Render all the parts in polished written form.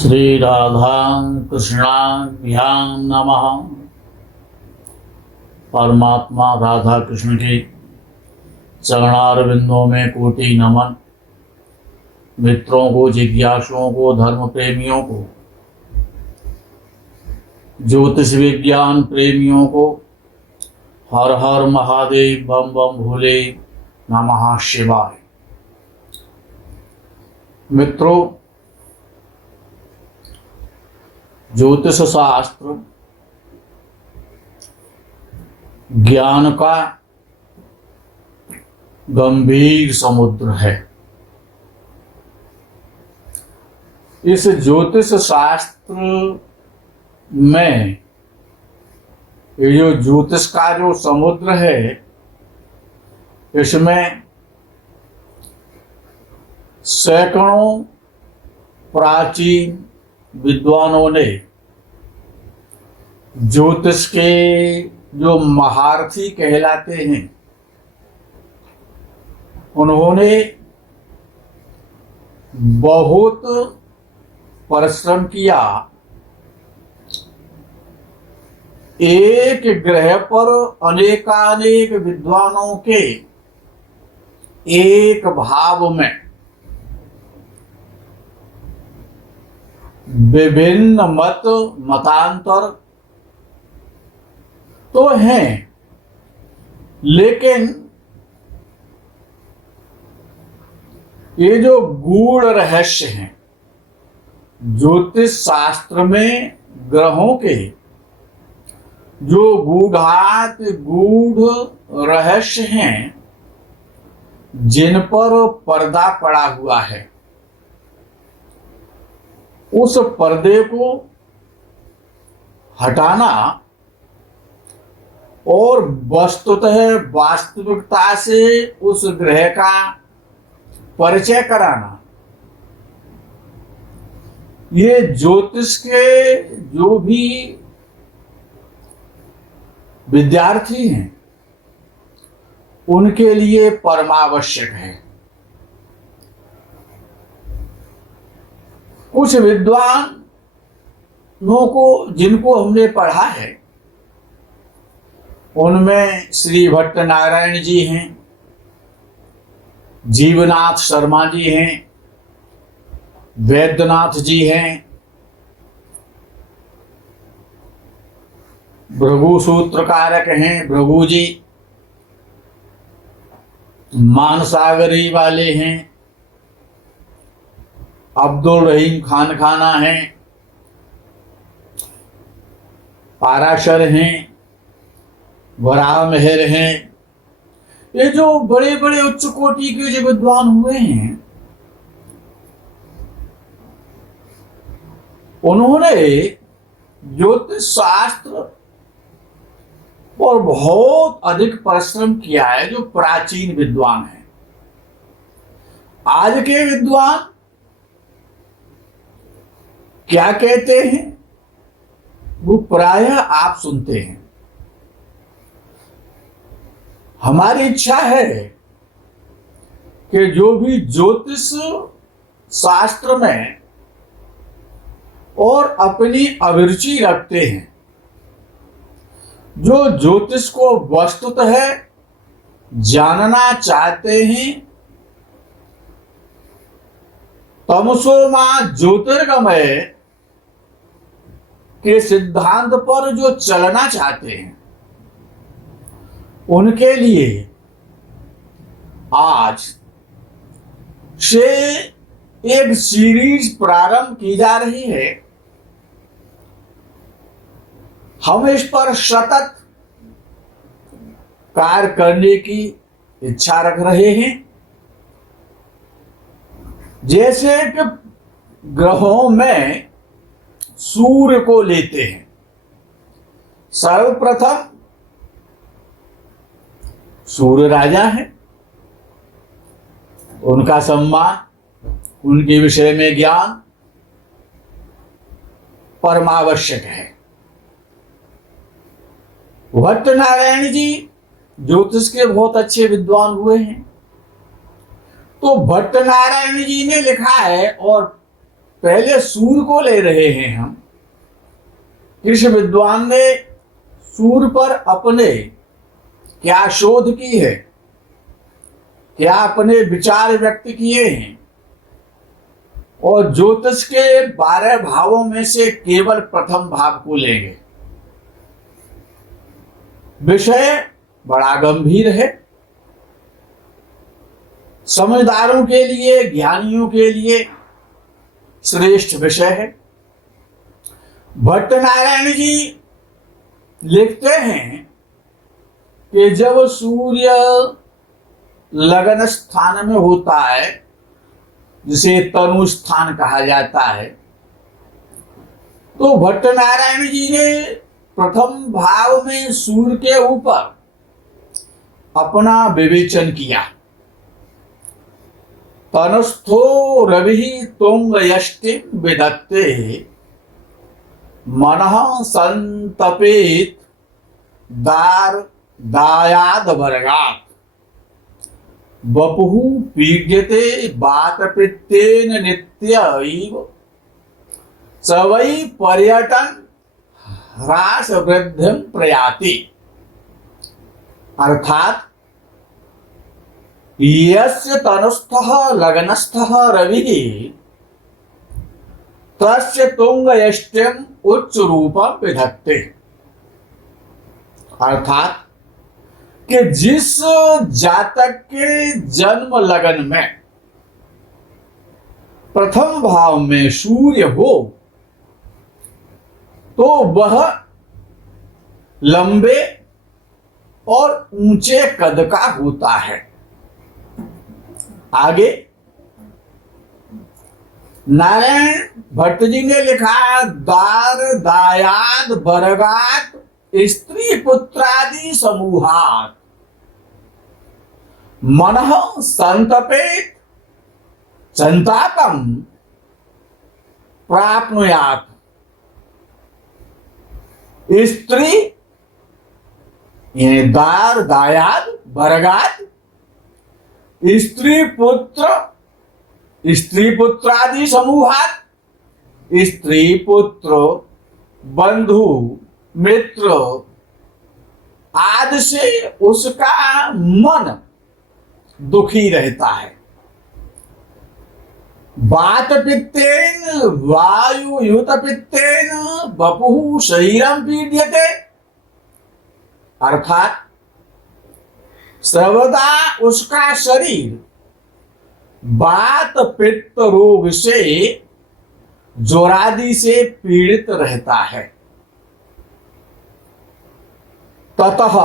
श्री राधा कृष्णाभ्यां नमः। परमात्मा राधा कृष्ण के चरणारविंदों में कोटि नमन। मित्रों को, जिज्ञासुओं को, धर्म प्रेमियों को, ज्योतिष विज्ञान प्रेमियों को हर हर महादेव, बम बम भोले, नमः शिवाय। मित्रों, ज्योतिष शास्त्र ज्ञान का गंभीर समुद्र है। इस ज्योतिष शास्त्र में ये जो ज्योतिष का जो समुद्र है, इसमें सैकड़ों प्राचीन विद्वानों ने ज्योतिष के जो महारथी कहलाते हैं, उन्होंने बहुत परिश्रम किया। एक ग्रह पर अनेकानेक विद्वानों के एक भाव में विभिन्न मतांतर तो हैं, लेकिन ये जो गूढ़ रहस्य हैं ज्योतिष शास्त्र में, ग्रहों के जो गूढ़ रहस्य हैं, जिन पर पर्दा पड़ा हुआ है, उस पर्दे को हटाना और वस्तुतः वास्तविकता से उस ग्रह का परिचय कराना, ये ज्योतिष के जो भी विद्यार्थी हैं उनके लिए परमावश्यक है। कुछ विद्वानों को जिनको हमने पढ़ा है, उनमें श्री भट्ट नारायण जी हैं, जीवनाथ शर्मा जी हैं, वैद्यनाथ जी हैं, भृगु सूत्रकारक हैं भृगु जी, मानसागरी वाले हैं, अब्दुल रहीम खान खाना हैं, पाराशर हैं, वराह मेहर हैं। ये जो बड़े बड़े उच्च कोटि के जो विद्वान हुए हैं, उन्होंने ज्योतिष शास्त्र और बहुत अधिक परिश्रम किया है। जो प्राचीन विद्वान हैं, आज के विद्वान क्या कहते हैं वो प्रायः आप सुनते हैं। हमारी इच्छा है कि जो भी ज्योतिष शास्त्र में और अपनी अभिरुचि रखते हैं, जो ज्योतिष को वस्तुतः जानना चाहते हैं, तमसो मां ज्योतिर्गमय के सिद्धांत पर जो चलना चाहते हैं, उनके लिए आज से एक सीरीज प्रारंभ की जा रही है। हम इस पर सतत कार्य करने की इच्छा रख रहे हैं। जैसे कि ग्रहों में सूर्य को लेते हैं, सर्वप्रथम सूर्य राजा है, उनका सम्मान, उनके विषय में ज्ञान परमावश्यक है। भट्ट नारायण जी ज्योतिष के बहुत अच्छे विद्वान हुए हैं, तो भट्ट नारायण जी ने लिखा है और पहले सूर्य को ले रहे हैं हम। कृष्ण विद्वान ने सूर्य पर अपने क्या शोध की है, क्या अपने विचार व्यक्त किए हैं, और ज्योतिष के 12 भावों में से केवल प्रथम भाव को लेंगे। विषय बड़ा गंभीर है, समझदारों के लिए, ज्ञानियों के लिए श्रेष्ठ विषय है। भट्ट नारायण जी लिखते हैं कि जब सूर्य लगन स्थान में होता है, जिसे तनु स्थान कहा जाता है, तो भट्ट नारायण जी ने प्रथम भाव में सूर्य के ऊपर अपना विवेचन किया। तनुस्थो रवि तुंग यष्टिं विदत्ते मनः संतपेत दायाद वर्गात् वपुः पीड्यते वातपित्तेन नित्यैव स वै पर्यटन ह्रास वृद्धिं प्रयाति। अर्थात यस्य तनुस्थः लग्नस्थः रविः तस्य तुंग यष्टिम् उच्च रूपं विधत्ते। अर्थात कि जिस जातक के जन्म लगन में प्रथम भाव में सूर्य हो, तो वह लंबे और ऊंचे कद का होता है। आगे नारायण भट्ट जी ने लिखा, दार दायाद बरगात स्त्री पुत्रादि समूहात मनः संतपेत संतापम प्राप्नुयात्। स्त्री यानी दार दायाद बरगात, स्त्री पुत्रादि समूहात, स्त्री पुत्र बंधु मित्र आदि से उसका मन दुखी रहता है। वात पित्तेन वायु युत पित्तेन वपुः शरीरं पीड्यते। अर्थात सर्वदा उसका शरीर वात पित्त रोग से ज्वरादि से पीड़ित रहता है। ततः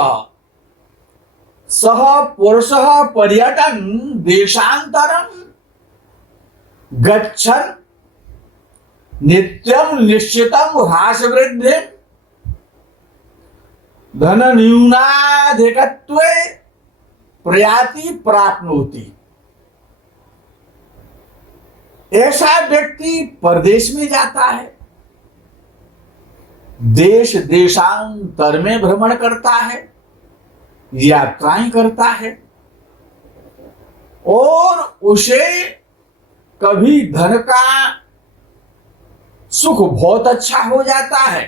सह पुरुषः पर्यटन देशांतरम गच्छन् नित्यं निश्चितं ह्रास वृद्धि धन न्यूनाधिकत्वे प्रयाति प्राप्नोति। ऐसा व्यक्ति परदेश में जाता है, देश देशांतर में भ्रमण करता है, यात्राएं करता है, और उसे कभी धन का सुख बहुत अच्छा हो जाता है,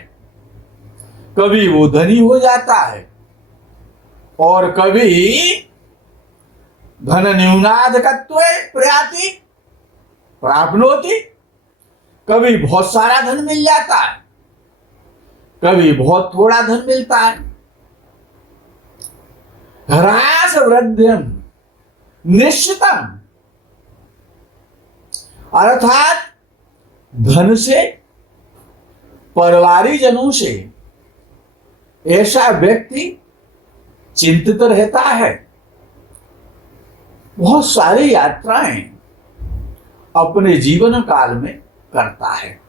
कभी वो धनी हो जाता है, और कभी धन न्यूनाधिकत्वे प्रयाति प्राप्नोति, कभी बहुत सारा धन मिल जाता है, कभी बहुत थोड़ा धन मिलता है। ह्रास वृद्धिम निश्चितम, अर्थात धन से, परिवारीजनों से ऐसा व्यक्ति चिंतित रहता है, बहुत सारी यात्राएं अपने जीवन काल में करता है।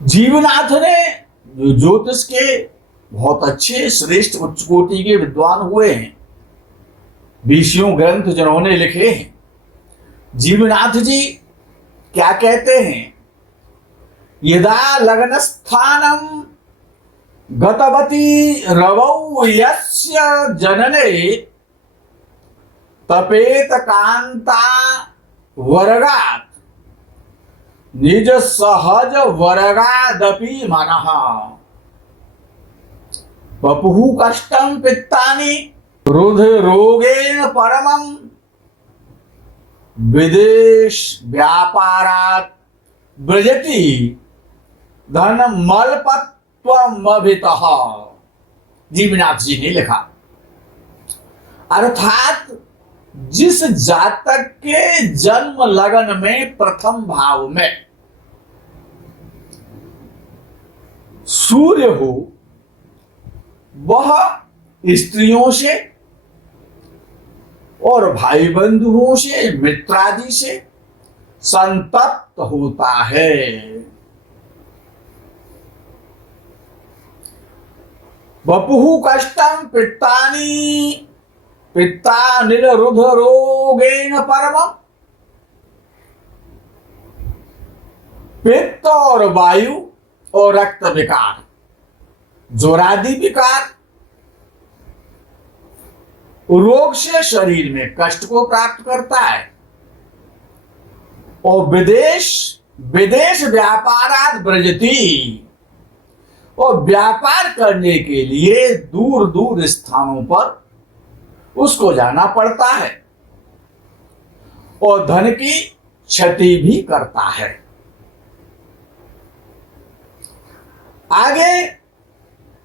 जीवनाथ ने जो ज्योतिष के बहुत अच्छे श्रेष्ठ उच्च कोटि के विद्वान हुए हैं, 20 ग्रंथ जिन्होंने लिखे हैं, जीवनाथ जी क्या कहते हैं? यदा लग्न स्थानम गतवती रवौ यस्य जनने तपेत कांता वर्गात निज सहज वर्गादपि मनः वपुः कष्टं पित्तानि रुधिर रोगेण परमं विदेश व्यापारात् ब्रजति धन मलपत्वमभितः। जीवनाथ जी ने लिखा, अर्थात जिस जातक के जन्म लगन में प्रथम भाव में सूर्य हो, वह स्त्रियों से और भाई बंधुओं से, मित्रादि से संतप्त होता है। वपुः कष्टं पित्तानि पित्तानिरुध रोगेण परमम्। पित्त और वायु और रक्त विकार, जोरादि विकार रोग से शरीर में कष्ट को प्राप्त करता है और विदेश विदेश व्यापारात ब्रजति, और व्यापार करने के लिए दूर दूर स्थानों पर उसको जाना पड़ता है और धन की क्षति भी करता है। आगे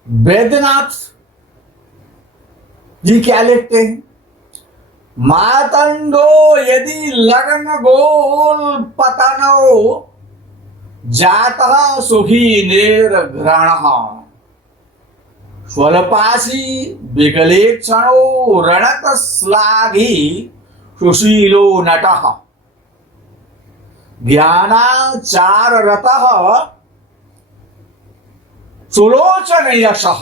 वैद्यनाथ जी क्या लिखते हैं, मातंडो यदि लग्न गोल पतनो जातः सुखी निर्घ्रणः स्वल्पासी विकलेक्षणो रणत श्लाघी सुशीलो नटः ज्ञानाचार रतः सुलोचन यशः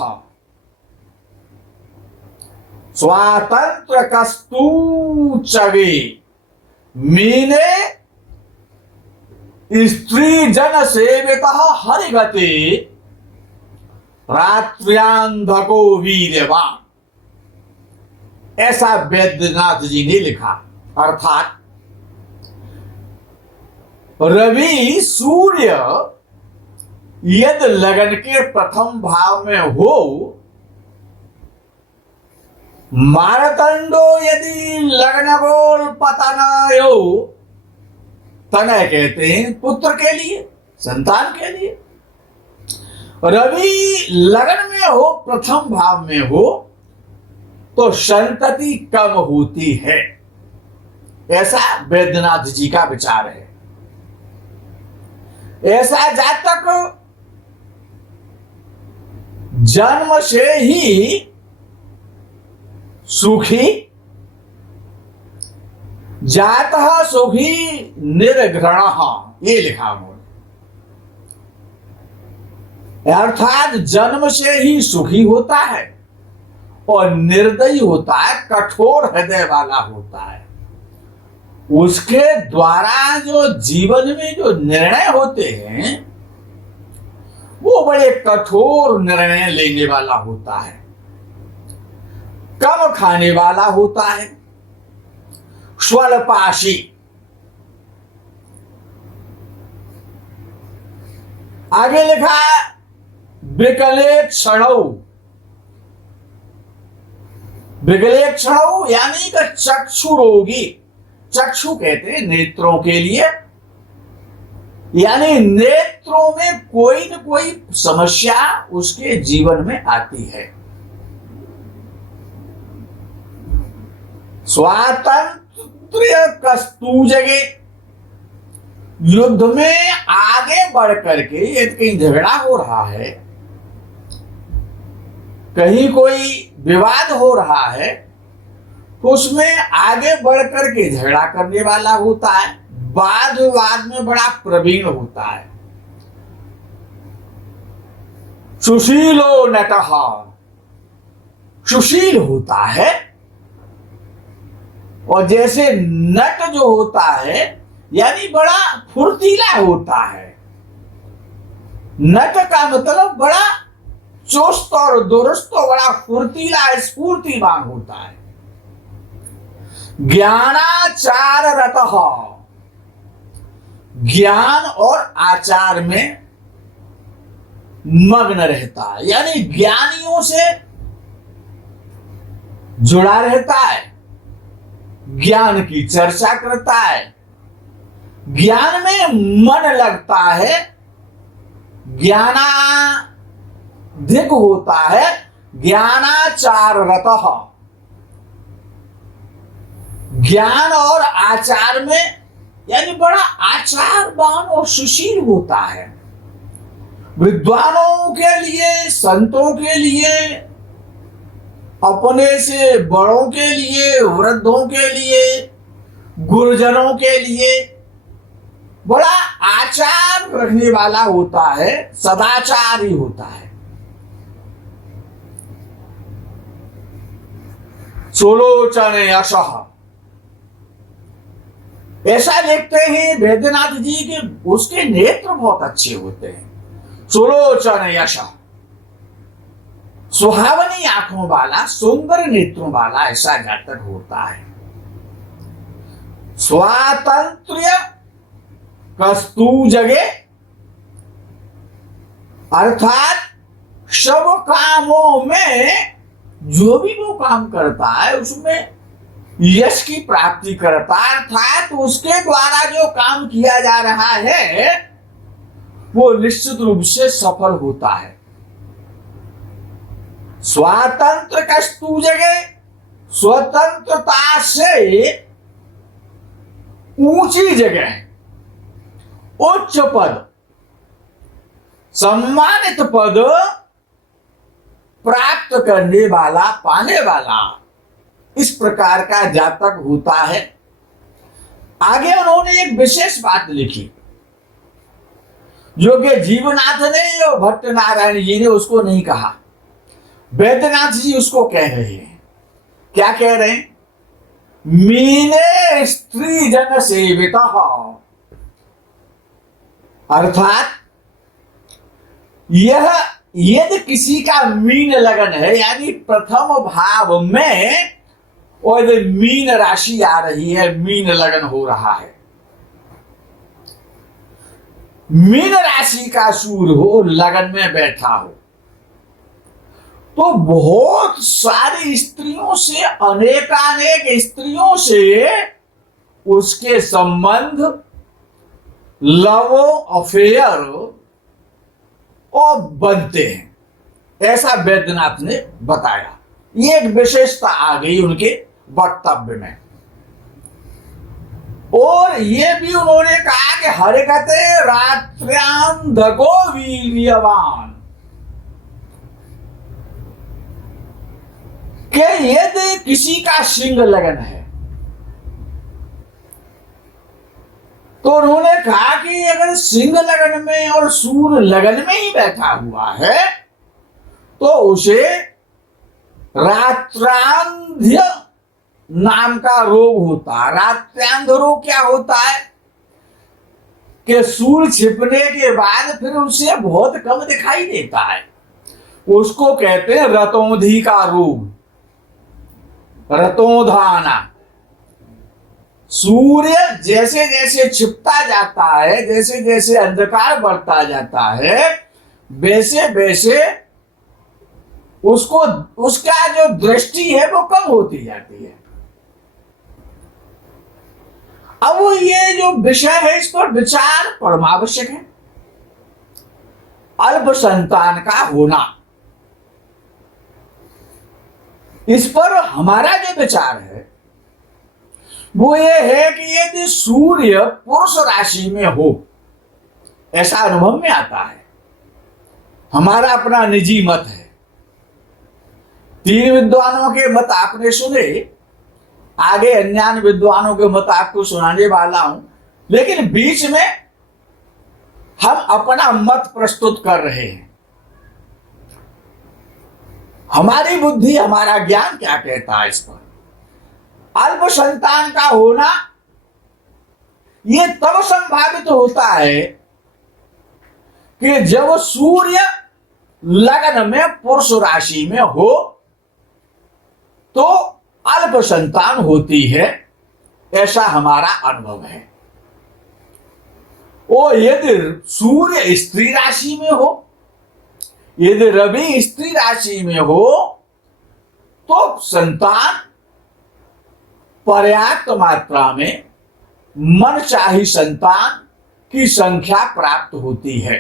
स्वातंत्र कस्तूचगे मीने स्त्री जन सेवितः हरिगते रात्र्यांधको वीर्यवान। ऐसा वैद्यनाथ जी ने लिखा। अर्थात रवि सूर्य यदि लगन के प्रथम भाव में हो, मारतंडो यदि लग्न गोल पतनयो, तनय कहते हैं पुत्र के लिए, संतान के लिए। रवि लगन में हो, प्रथम भाव में हो, तो संतति कम होती है। ऐसा वैद्यनाथ जी का विचार है। ऐसा जातक जन्म से ही सुखी, जातः सुखी निर्घ्रणः, ये लिखा उन्होंने। अर्थात जन्म से ही सुखी होता है और निर्दयी होता है, कठोर हृदय वाला होता है। उसके द्वारा जो जीवन में जो निर्णय होते हैं वो बड़े कठोर निर्णय लेने वाला होता है, कम खाने वाला होता है, स्वल्पाशी। आगे लिखा विकलेक्षणौ, विकलेक्षणौ यानी कि चक्षु रोगी। चक्षु कहते हैं नेत्रों के लिए, यानी नेत्रों में कोई न कोई समस्या उसके जीवन में आती है। स्वातंत्र्य कस्तूजगे, युद्ध में आगे बढ़ करके यदि कहीं झगड़ा हो रहा है, कहीं कोई विवाद हो रहा है, तो उसमें आगे बढ़ करके झगड़ा करने वाला होता है, वाद विवाद में बड़ा प्रवीण होता है। सुशीलो नटः, सुशील होता है। और जैसे नट जो होता है यानी बड़ा फुर्तीला होता है। नट का मतलब बड़ा चुस्त और दुरुस्त और बड़ा फुर्तीला स्फूर्तिवान होता है। ज्ञानाचार रतः, ज्ञान और आचार में मग्न रहता है, यानी ज्ञानियों से जुड़ा रहता है, ज्ञान की चर्चा करता है, ज्ञान में मन लगता है, ज्ञानाधिक होता है, ज्ञानाचार रतः, ज्ञान और आचार में यानी बड़ा आचारवान और सुशील होता है। विद्वानों के लिए, संतों के लिए, अपने से बड़ों के लिए, वृद्धों के लिए, गुरुजनों के लिए बड़ा आचार रखने वाला होता है, सदाचारी होता है। सुलोचन यशः, ऐसा देखते हैं वैद्यनाथ जी के उसके नेत्र बहुत अच्छे होते हैं। सुलोचन यशः, सुहावनी आंखों वाला, सुंदर नेत्रों वाला ऐसा जातक होता है। स्वातंत्र्य कस्तु जगे, अर्थात सब कामों में जो भी वो काम करता है उसमें यश की प्राप्ति करता है, अर्थात उसके द्वारा जो काम किया जा रहा है वो निश्चित रूप से सफल होता है। स्वातंत्र कस्तु जगे, स्वतंत्रता से ऊंची जगह, उच्च पद, सम्मानित पद प्राप्त करने वाला, पाने वाला, इस प्रकार का जातक होता है। आगे उन्होंने एक विशेष बात लिखी जो कि जीवनाथ ने और भट्ट नारायण जी ने उसको नहीं कहा, वैद्यनाथ जी उसको कह रहे हैं। क्या कह रहे हैं? मीने स्त्री जन सेविता, अर्थात यह यदि किसी का मीन लगन है, यानी प्रथम भाव में और यदि मीन राशि आ रही है, मीन लगन हो रहा है, मीन राशि का सूर्य हो, लगन में बैठा हो, तो बहुत सारी स्त्रियों से, अनेकानेक स्त्रियों से उसके संबंध, लव अफेयर और बनते हैं, ऐसा वैद्यनाथ ने बताया। ये एक विशेषता आ गई उनके वक्तव्य में। और ये भी उन्होंने कहा कि हरिकते रात्र्याम धगो वीर्यवान, कि यदि किसी का सिंह लगन है तो उन्होंने कहा कि अगर सिंह लगन में और सूर्य लगन में ही बैठा हुआ है तो उसे रात्रांध्य नाम का रोग होता है। रात्रांध रोग क्या होता है कि सूर्य छिपने के बाद फिर उसे बहुत कम दिखाई देता है, उसको कहते हैं रतोंधी का रोग, रतोधाना। सूर्य जैसे जैसे छिपता जाता है, जैसे जैसे अंधकार बढ़ता जाता है, वैसे वैसे उसको, उसका जो दृष्टि है वो कम होती जाती है। अब ये जो विषय है इस पर विचार परमावश्यक है। अल्प संतान का होना, इस पर हमारा जो विचार है वो ये है कि यदि सूर्य पुरुष राशि में हो, ऐसा अनुभव में आता है, हमारा अपना निजी मत है। 3 विद्वानों के मत आपने सुने, आगे अन्य विद्वानों के मत आपको सुनाने वाला हूं, लेकिन बीच में हम अपना मत प्रस्तुत कर रहे हैं। हमारी बुद्धि, हमारा ज्ञान क्या कहता है इस पर। अल्प संतान का होना यह तब संभावित होता है कि जब सूर्य लगन में पुरुष राशि में हो तो अल्प संतान होती है, ऐसा हमारा अनुभव है। ओ यदि सूर्य स्त्री राशि में हो, यदि रवि स्त्री राशि में हो, तो संतान पर्याप्त मात्रा में मनचाही संतान की संख्या प्राप्त होती है।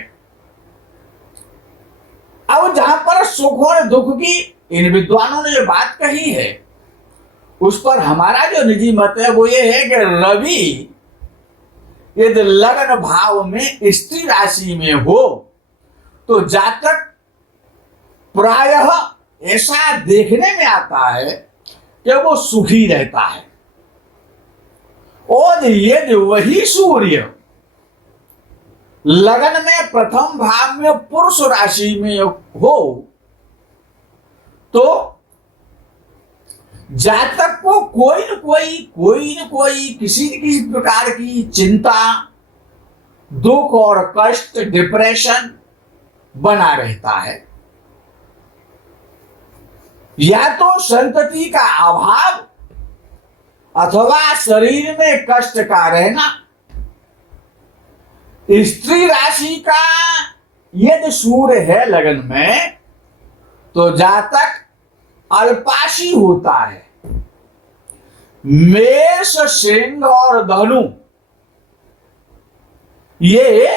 अब जहां पर सुख और दुख की इन विद्वानों ने जो बात कही है, उस पर हमारा जो निजी मत है वो ये है कि रवि यदि लग्न भाव में स्त्री राशि में हो तो जातक प्रायः ऐसा देखने में आता है कि वो सुखी रहता है। और यदि वही सूर्य लगन में प्रथम भाव में पुरुष राशि में हो तो जातक को कोई न कोई किसी न किसी प्रकार की चिंता, दुख और कष्ट, डिप्रेशन बना रहता है। या तो संतति का अभाव अथवा शरीर में कष्ट का रहना। स्त्री राशि का यदि सूर्य है लगन में तो जातक अल्पाशी होता है। मेष, सिंह और धनु ये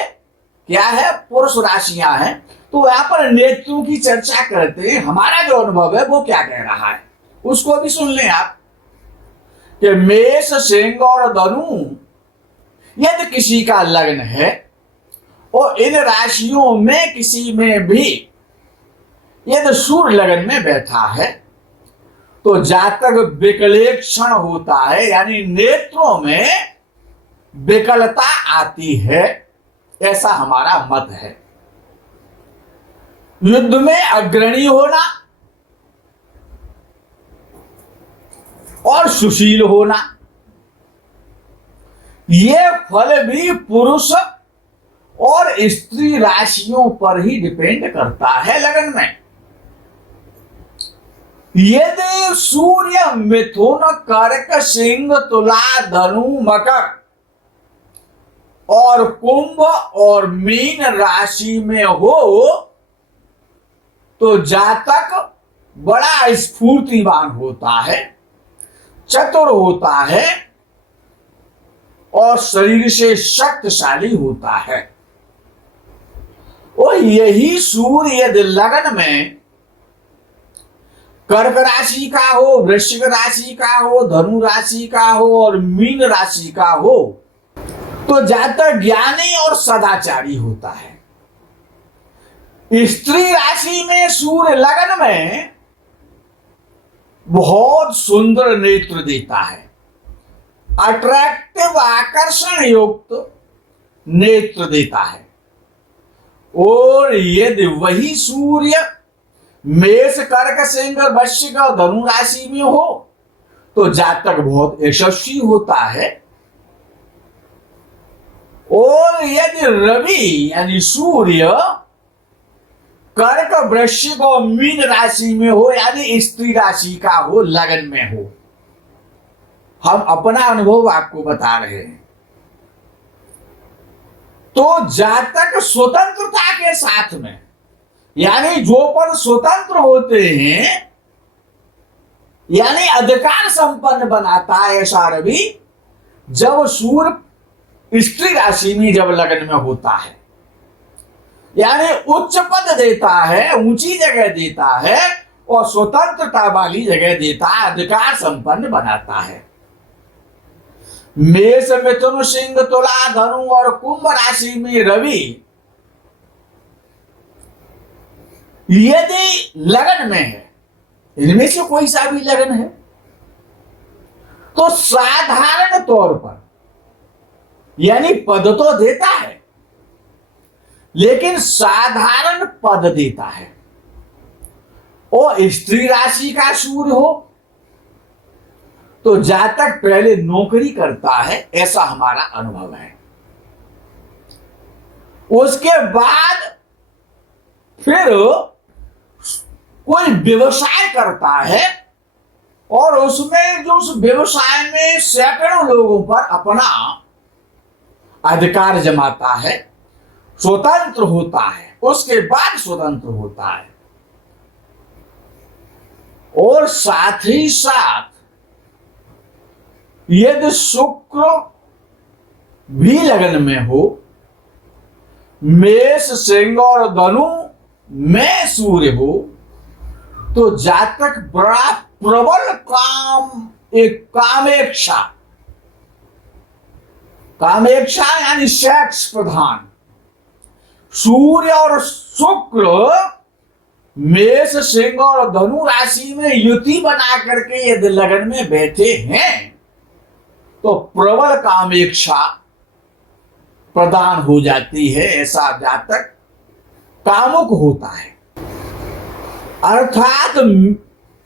क्या है? पुरुष राशियां हैं। तो यहां पर नेत्रों की चर्चा करते हैं। हमारा जो अनुभव है वो क्या कह रहा है उसको भी सुन लें आप कि मेष, सिंह और धनु यदि किसी का लग्न है और इन राशियों में किसी में भी यदि सूर्य लगन में बैठा है तो जातक विकलेक्षण होता है, यानी नेत्रों में विकलता आती है, ऐसा हमारा मत है। युद्ध में अग्रणी होना और सुशील होना, ये फल भी पुरुष और स्त्री राशियों पर ही डिपेंड करता है। लगन में यदि सूर्य मिथुन, कर्क, सिंह, तुला, धनु, मकर और कुंभ और मीन राशि में हो तो जातक बड़ा स्फूर्तिवान होता है, चतुर होता है और शरीर से शक्तिशाली होता है। और यही सूर्य यदि लगन में कर्क राशि का हो, वृश्चिक राशि का हो, धनु राशि का हो और मीन राशि का हो तो जातक ज्ञानी और सदाचारी होता है। स्त्री राशि में सूर्य लगन में बहुत सुंदर नेत्र देता है, अट्रैक्टिव, आकर्षण युक्त नेत्र देता है। और यदि वही सूर्य मेष, कर्क, सिंह, वृश्चिक और धनु राशि में हो तो जातक बहुत यशस्वी होता है। और यदि रवि यानी सूर्य कर्क, वृश्चिक और मीन राशि में हो यानी स्त्री राशि का हो, लगन में हो, हम अपना अनुभव आपको बता रहे हैं, तो जातक स्वतंत्रता के साथ में, यानी जो पर स्वतंत्र होते हैं, यानी अधिकार संपन्न बनाता है ऐसा रवि जब सूर्य स्त्री राशि में जब लगन में होता है, यानी उच्च पद देता है, ऊंची जगह देता है और स्वतंत्रता वाली जगह देता है, अधिकार संपन्न बनाता है। मेष, मिथुन, सिंह, तुला, धनु और कुंभ राशि में रवि यदि लगन में है, इनमें से कोई सा भी लगन है, तो साधारण तौर पर यानी पद तो देता है लेकिन साधारण पद देता है। और स्त्री राशि का सूर्य हो तो जातक पहले नौकरी करता है, ऐसा हमारा अनुभव है। उसके बाद फिर कोई व्यवसाय करता है और उसमें जो उस व्यवसाय में सैकड़ों लोगों पर अपना अधिकार जमाता है, स्वतंत्र होता है, उसके बाद स्वतंत्र होता है। और साथ ही साथ यदि शुक्र भी लगन में हो, मेष, सिंह और धनु में सूर्य हो, तो जातक बड़ा प्रबल कामेक्षा यानी सेक्स प्रधान। सूर्य और शुक्र मेष, सिंह और धनु राशि में युति बना करके यदि लगन में बैठे हैं तो प्रबल कामेक्षा प्रदान हो जाती है। ऐसा जातक कामुक होता है। अर्थात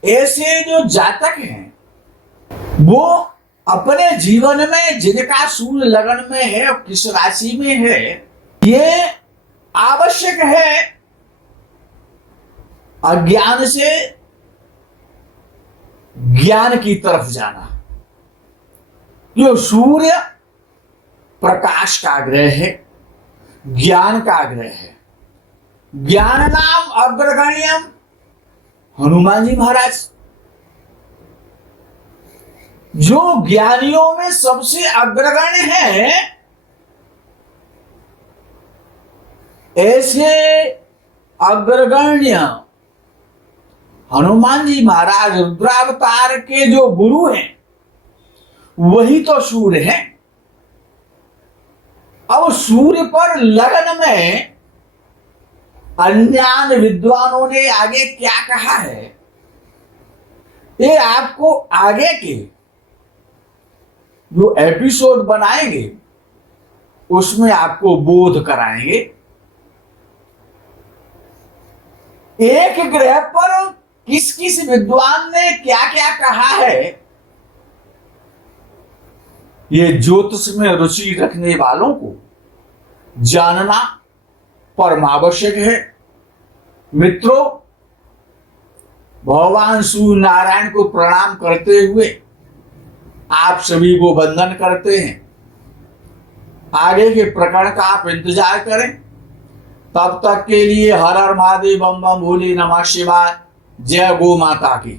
ऐसे जो जातक हैं वो अपने जीवन में जिनका सूर्य लगन में है और किस राशि में है, ये आवश्यक है अज्ञान से ज्ञान की तरफ जाना। जो सूर्य प्रकाश का ग्रह है, ज्ञान का ग्रह है। ज्ञान नाम अग्रगण्यम हनुमान जी महाराज, जो ज्ञानियों में सबसे अग्रगण्य है, ऐसे अग्रगण्य हनुमान जी महाराज रुद्रावतार के जो गुरु हैं वही तो सूर्य हैं। अब सूर्य पर लगन में अन्य विद्वानों ने आगे क्या कहा है, ये आपको आगे के जो एपिसोड बनाएंगे उसमें आपको बोध कराएंगे। एक ग्रह पर किस किस विद्वान ने क्या क्या कहा है, ये ज्योतिष में रुचि रखने वालों को जानना परमावश्यक है। मित्रों, भगवान सूर्य नारायण को प्रणाम करते हुए आप सभी को वंदन करते हैं। आगे के प्रकरण का आप इंतजार करें। तब तक के लिए हर हर महादेव, बम बम भोले, नमः शिवाय। जय गौ माता की।